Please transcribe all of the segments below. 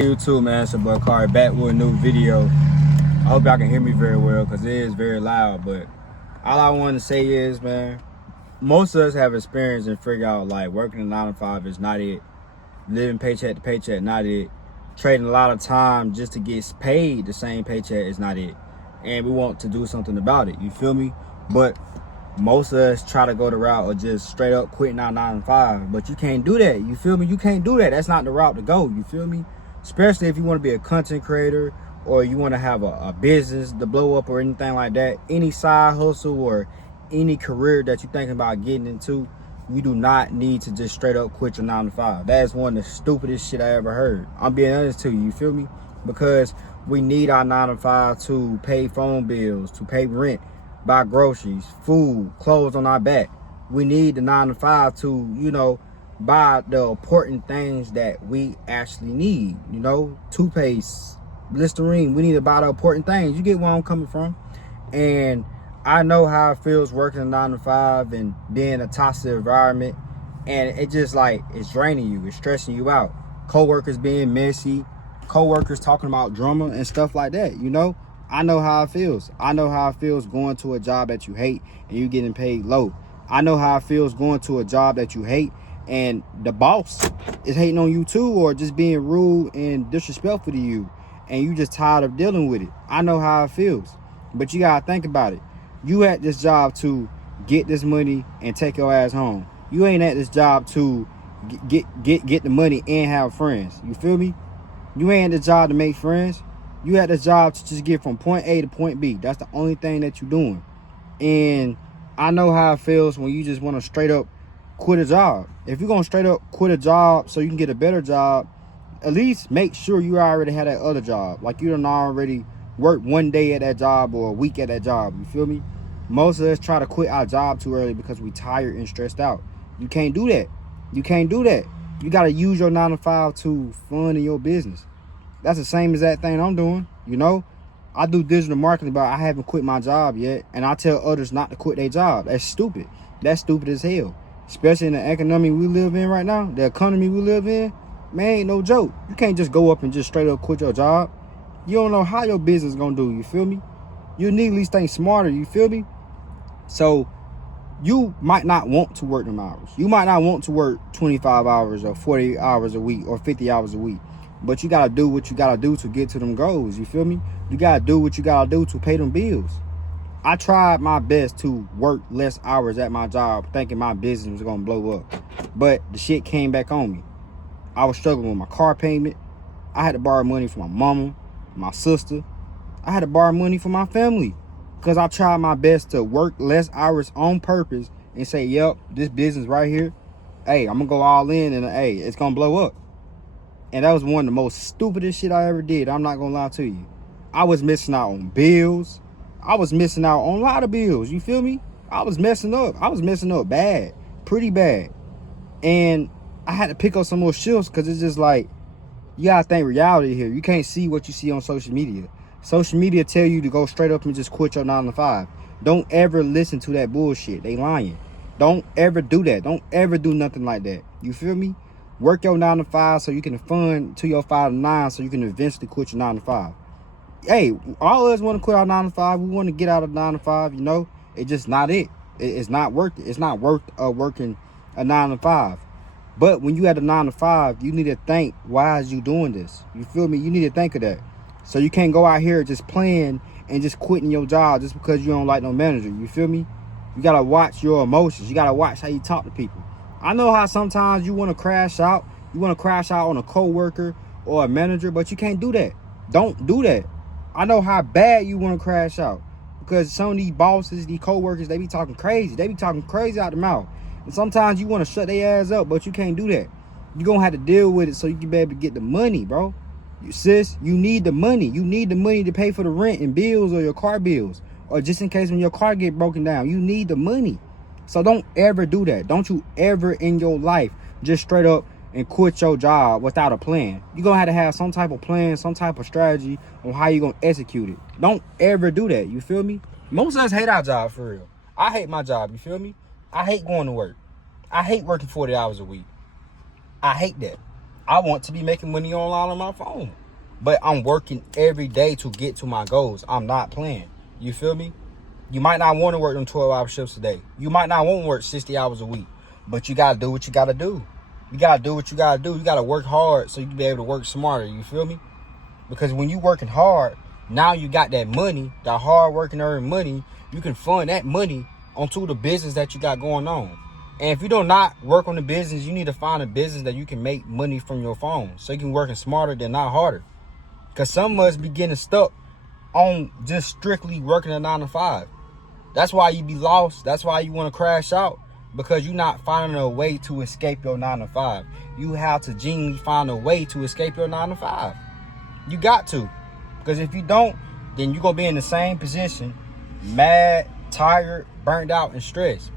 YouTube, man, it's your boy Kari back with a new video. I hope y'all can hear me very well because it is very loud. But all I want to say is, man, most of us have experience and figure out like working a 9 to 5 is not it. Living paycheck to paycheck, not it. Trading a lot of time just to get paid the same paycheck is not it. And we want to do something about it. You feel me? But most of us try to go the route of just straight up quitting our 9 to 5. But you can't do that. You feel me? You can't do that. That's not the route to go. You feel me? Especially if you want to be a content creator or you want to have a business to blow up or anything like that. Any side hustle or any career that you're thinking about getting into, you do not need to just straight up quit your 9 to 5. That is one of the stupidest shit I ever heard. I'm being honest to you. You feel me? Because we need our 9 to 5 to pay phone bills, to pay rent, buy groceries, food, clothes on our back. We need the 9 to 5 to, you know, buy the important things that we actually need. You know, toothpaste, Listerine. We need to buy the important things. You get where I'm coming from. And I know how it feels working a 9 to 5 and being in a toxic environment. And it just like, it's draining you. It's stressing you out. Co-workers being messy. Co-workers talking about drama and stuff like that, you know? I know how it feels. I know how it feels going to a job that you hate and you getting paid low. I know how it feels going to a job that you hate and the boss is hating on you too, or just being rude and disrespectful to you, and you just tired of dealing with it. I know how it feels. But you gotta think about it. You at this job to get this money and take your ass home. You ain't at this job to get the money and have friends. You feel me? You ain't at this job to make friends. You at this job to just get from point A to point B. That's the only thing that you're doing. And I know how it feels when you just want to straight up quit a job. If you're going to straight up quit a job so you can get a better job, at least make sure you already had that other job. Like you done already worked one day at that job or a week at that job. You feel me? Most of us try to quit our job too early because we tired and stressed out. You can't do that. You can't do that. You got to use your 9 to 5 to fund in your business. That's the same as that thing I'm doing. You know, I do digital marketing, but I haven't quit my job yet. And I tell others not to quit their job. That's stupid. That's stupid as hell. Especially in the economy we live in right now. The economy we live in, man, ain't no joke. You can't just go up and just straight up quit your job. You don't know how your business gonna do. You feel me? You need at least think smarter. You feel me? So you might not want to work them hours. You might not want to work 25 hours or 40 hours a week or 50 hours a week. But you got to do what you got to do to get to them goals. You feel me? You got to do what you got to do to pay them bills. I tried my best to work less hours at my job thinking my business was going to blow up. But the shit came back on me. I was struggling with my car payment. I had to borrow money from my mama, my sister. I had to borrow money from my family. Because I tried my best to work less hours on purpose and say, yep, this business right here, hey, I'm going to go all in and, hey, it's going to blow up. And that was one of the most stupidest shit I ever did. I'm not going to lie to you. I was missing out on bills. I was missing out on a lot of bills. You feel me? I was messing up. I was messing up bad. Pretty bad. And I had to pick up some more shifts because it's just like, you got to think reality here. You can't see what you see on social media. Social media tell you to go straight up and just quit your 9 to 5. Don't ever listen to that bullshit. They lying. Don't ever do that. Don't ever do nothing like that. You feel me? Work your 9 to 5 so you can fund to your 5 to 9 so you can eventually quit your 9 to 5. Hey, all of us want to quit our 9 to 5. We want to get out of 9 to 5, you know. It's just not it. It's not worth it. It's not worth working a 9 to 5. But when you had a 9 to 5, you need to think, why is you doing this? You feel me? You need to think of that. So you can't go out here just playing and just quitting your job just because you don't like no manager. You feel me? You got to watch your emotions. You got to watch how you talk to people. I know how sometimes you want to crash out. You want to crash out on a coworker or a manager, but you can't do that. Don't do that. I know how bad you want to crash out because some of these bosses, these coworkers, they be talking crazy. They be talking crazy out the mouth. And sometimes you want to shut their ass up, but you can't do that. You're going to have to deal with it so you can be able to get the money, bro. Sis, you need the money. You need the money to pay for the rent and bills or your car bills. Or just in case when your car get broken down, you need the money. So don't ever do that. Don't you ever in your life just straight up and quit your job without a plan. You're going to have some type of plan, some type of strategy on how you're going to execute it. Don't ever do that. You feel me? Most of us hate our job for real. I hate my job. You feel me? I hate going to work. I hate working 40 hours a week. I hate that. I want to be making money online on my phone. But I'm working every day to get to my goals. I'm not playing. You feel me? You might not want to work them 12-hour shifts a day. You might not want to work 60 hours a week. But you got to do what you got to do. You got to do what you got to do. You got to work hard so you can be able to work smarter. You feel me? Because when you working hard, now you got that money, that hard working earned money. You can fund that money onto the business that you got going on. And if you do not work on the business, you need to find a business that you can make money from your phone. So you can work smarter than not harder. Because some of us be getting stuck on just strictly working a 9 to 5. That's why you be lost. That's why you want to crash out. Because you're not finding a way to escape your 9 to 5. You have to genuinely find a way to escape your 9 to 5. You got to. Because if you don't, then you're going to be in the same position, mad, tired, burnt out, and stressed.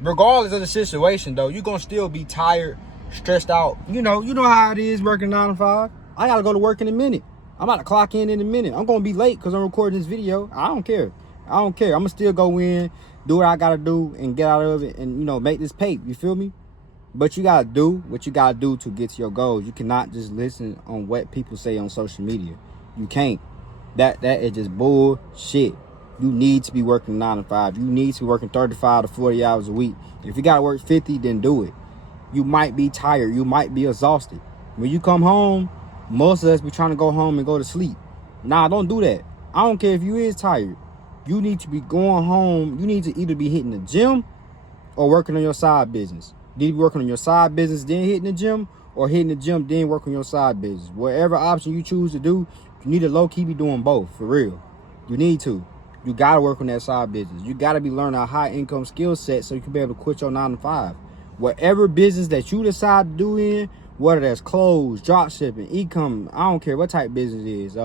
Regardless of the situation, though, you're going to still be tired, stressed out. You know how it is working 9 to 5. I got to go to work in a minute. I'm about to clock in a minute. I'm going to be late because I'm recording this video. I don't care. I'm going to still go in, do what I got to do, and get out of it and, make this pay. You feel me? But you got to do what you got to do to get to your goals. You cannot just listen on what people say on social media. You can't. That is just bullshit. You need to be working 9 to 5. You need to be working 35 to 40 hours a week. If you got to work 50, then do it. You might be tired. You might be exhausted. When you come home, most of us be trying to go home and go to sleep. Nah, don't do that. I don't care if you is tired. You need to be going home. You need to either be hitting the gym or working on your side business. You need to be working on your side business, then hitting the gym, or hitting the gym, then working on your side business. Whatever option you choose to do, you need to low-key be doing both, for real. You need to. You got to work on that side business. You got to be learning a high-income skill set so you can be able to quit your 9 to 5. Whatever business that you decide to do in, whether that's clothes, drop shipping, e-com, I don't care what type of business it is,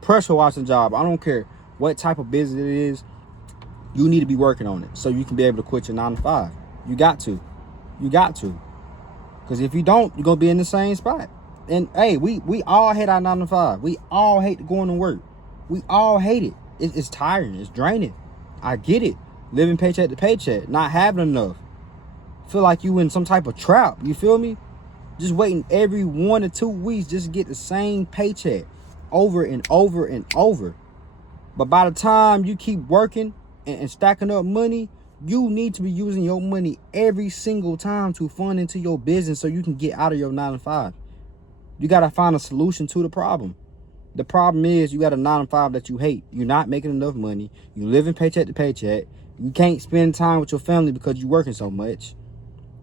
pressure washing job, I don't care what type of business it is, you need to be working on it so you can be able to quit your 9 to 5. You got to. You got to. Because if you don't, you're going to be in the same spot. And, hey, we all hate our 9 to 5. We all hate going to work. We all hate it. It's tiring. It's draining. I get it. Living paycheck to paycheck. Not having enough. Feel like you in some type of trap. You feel me? Just waiting every 1 or 2 weeks just to get the same paycheck over and over and over. But by the time you keep working and stacking up money, you need to be using your money every single time to fund into your business so you can get out of your 9 to 5. You got to find a solution to the problem. The problem is you got a 9 to 5 that you hate. You're not making enough money. You living paycheck to paycheck. You can't spend time with your family because you're working so much.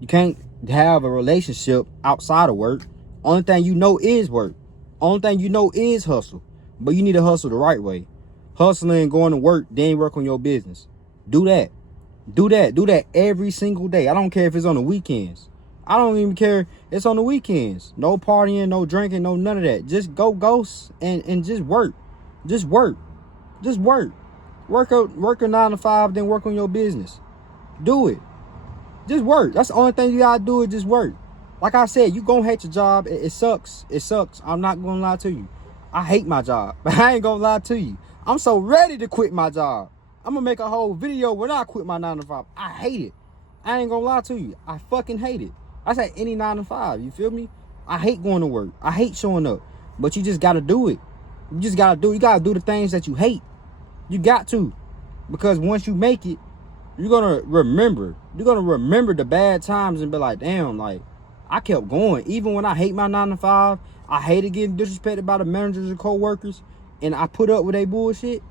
You can't have a relationship outside of work. Only thing you know is work. Only thing you know is hustle. But you need to hustle the right way. Hustling and going to work, then work on your business. Do that. Do that. Do that every single day. I don't care if it's on the weekends. I don't even care if it's on the weekends. No partying, no drinking, no none of that. Just go ghost and just work. Just work. Just work. Work a 9 to 5, then work on your business. Do it. Just work. That's the only thing you gotta do is just work. Like I said, you gonna hate your job. It sucks. It sucks. I'm not gonna lie to you. I hate my job. But I ain't gonna lie to you. I'm so ready to quit my job. I'm gonna make a whole video when I quit my 9 to 5. I hate it. I ain't gonna lie to you. I fucking hate it. I say any 9 to 5. You feel me? I hate going to work. I hate showing up. But you just gotta do it. You just gotta do it. You gotta do the things that you hate. You got to. Because once you make it, you're gonna remember. You're gonna remember the bad times and be like, damn, like, I kept going. Even when I hate my 9 to 5, I hated getting disrespected by the managers and co-workers, and I put up with their bullshit,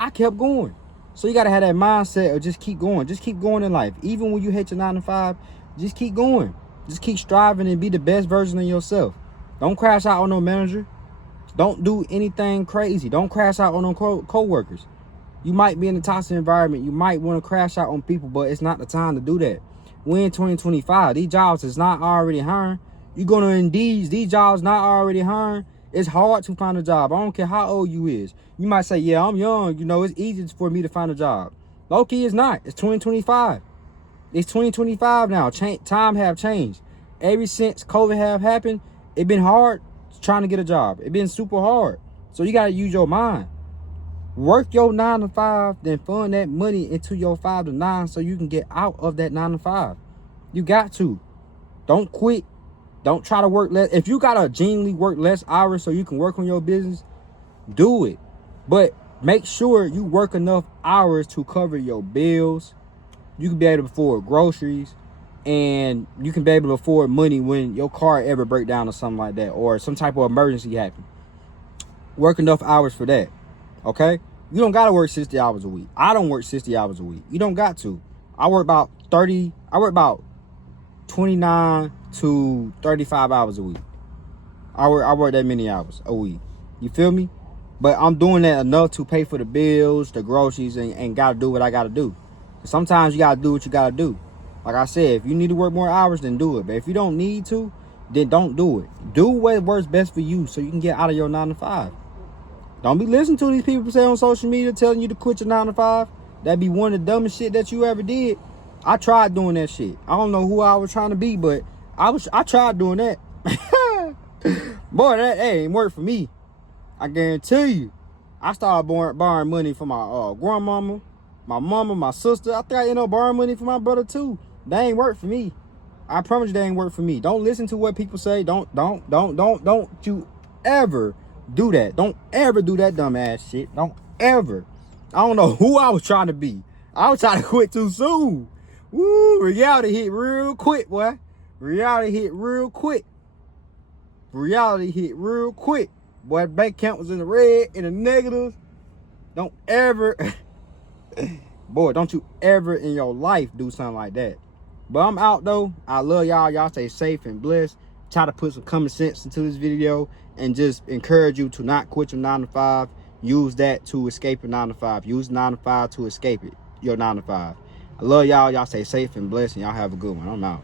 I kept going. So you gotta have that mindset of just keep going. Just keep going in life. Even when you hate your 9 to 5, just keep going. Just keep striving and be the best version of yourself. Don't crash out on no manager. Don't do anything crazy. Don't crash out on no co-workers. You might be in a toxic environment. You might want to crash out on people, but it's not the time to do that. We're in 2025. These jobs is not already hiring. You're going to Indeed. These jobs not already hiring. It's hard to find a job. I don't care how old you is. You might say, yeah, I'm young. You know, it's easy for me to find a job. Low-key, it's not. It's 2025. It's 2025 now. Time have changed. Ever since COVID have happened, it been hard trying to get a job. It been super hard. So you got to use your mind. Work your 9 to 5, then fund that money into your 5 to 9 so you can get out of that 9 to 5. You got to. Don't quit. Don't try to work less. If you gotta genuinely work less hours so you can work on your business, do it. But make sure you work enough hours to cover your bills. You can be able to afford groceries, and you can be able to afford money when your car ever break down or something like that, or some type of emergency happen. Work enough hours for that, okay? You don't gotta work 60 hours a week. I don't work 60 hours a week. You don't got to. I work about 29 to 35 hours a week. I work that many hours a week. You feel me? But I'm doing that enough to pay for the bills, the groceries, and gotta do what I gotta do. Sometimes you gotta do what you gotta do. Like I said, if you need to work more hours, then do it. But if you don't need to, then don't do it. Do what works best for you so you can get out of your 9 to 5. Don't be listening to these people say on social media telling you to quit your 9 to 5. That'd be one of the dumbest shit that you ever did. I tried doing that shit. I don't know who I was trying to be, but I tried doing that. Boy, that ain't work for me. I guarantee you. I started borrowing money from my grandmama, my mama, my sister. I think I ended up borrowing money from my brother too. That ain't work for me. I promise you that ain't work for me. Don't listen to what people say. Don't you ever do that. Don't ever do that dumb ass shit. Don't ever. I don't know who I was trying to be. I was trying to quit too soon. Woo, reality hit real quick, boy. Reality hit real quick. Reality hit real quick. Boy, bank account was in the red, in the negatives. Don't ever, boy, don't you ever in your life do something like that. But I'm out though. I love y'all. Y'all stay safe and blessed. Try to put some common sense into this video and just encourage you to not quit your 9 to 5. Use that to escape your 9 to 5. Use 9 to 5 to escape it, your 9 to 5. I love y'all. Y'all stay safe and blessed, and y'all have a good one. I'm out.